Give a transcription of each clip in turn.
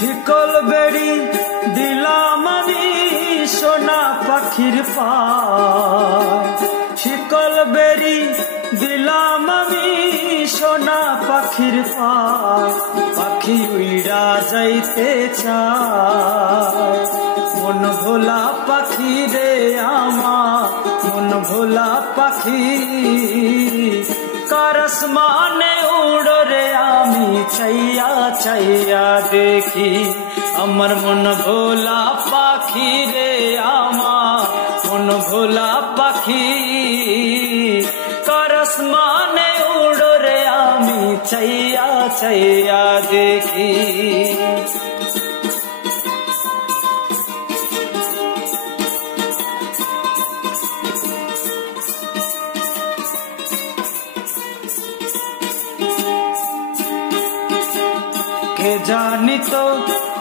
শিকল বেড়ি দিলাম আমি সোনা পাখির পায়, শিকল বেড়ি দিলাম আমি সোনা পাখির পায়, পাখি উইড়া যাইতে চায়। মন ভোলা পাখি রে আমার, মন ভোলা পাখি, কার আসমানে উড়ো রে আমি চাইয়া চাইয়া দেখি। আমার মন ভোলা পাখি রে আমার, মন ভোলা পাখি, কার আসমানে উড়ো রে আমি চাইয়া চাইয়া দেখি। কে জানিত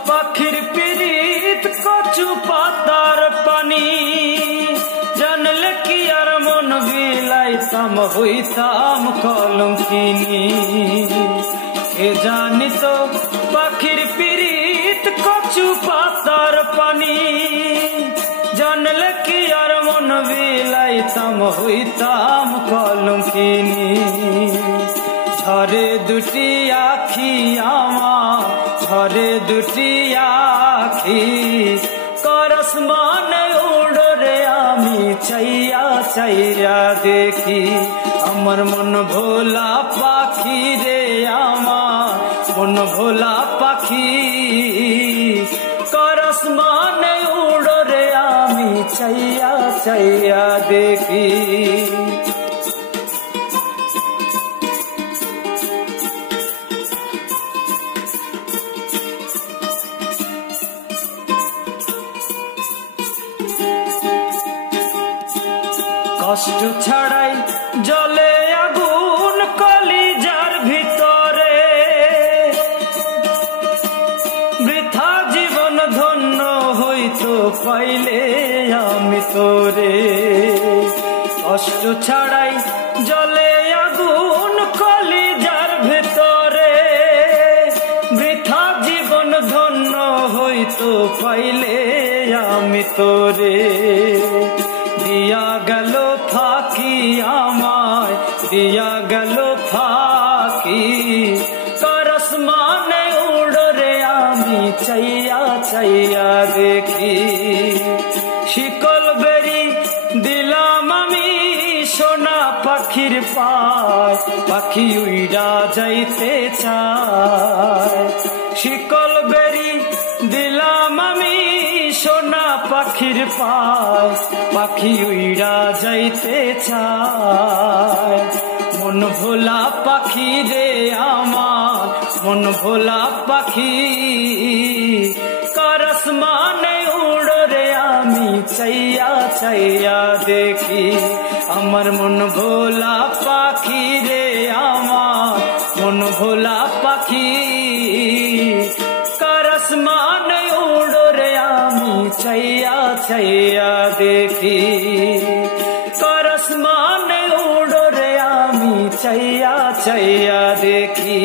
পাখির পিরিত কচু পাতার পানি, জানলে কি আর মন বিলাইতাম হইতাম কলঙ্কিনী। কে জানিত পাখির পিরিত কচু পাতার পানি, জানলে কি আর মন বিলাইতাম হইতাম কলঙ্কিনী। ঝরে দুটি আখি আমার, ঝরে দুটি আখি, কার আসমানে উড়ো রে আমি চাইয়া চাইয়া দেখি। আমার মন ভোলা পাখি রে আমার, মন ভোলা পাখি, কার আসমানে উড়ো রে আমি চাইয়া চাইয়া দেখি। কষ্ট ছাড়াই জলে আগুন কলিজার ভিতরে, বৃথা জীবন ধন্য হইতো পাইলে আমি তোরে। কষ্ট ছাড়াই জলে আগুন কলিজার ভিতরে, বৃথা জীবন ধন্য হইতো পাইলে আমি তোরে। দিয়া গেল ফাঁকি আমায়, দিয়া গেল ফাঁকি, কার আসমানে উড়ো রে আমি চাইয়া চাইয়া দেখি। শিকল বেড়ি দিলাম আমি সোনা পাখির পায়, পাখি উইড়া যাইতে চায়। শিকল বেড়ি দিলাম আমি সোনা পাখির পায়, পাখি উইড়া যাইতে চায়। মন ভোলা পাখি রে আমার, মন ভোলা পাখি, কার আসমানে উড়ো রে আমি চাইয়া চাইয়া দেখি। আমার মন ভোলা পাখি রে আমার, মন ভোলা পাখি, কার আসমানে উড়ো রে আমি চাইয়া চাইয়া দেখি। কার আসমানে উড়ো রে আমি চাইয়া চাইয়া দেখি।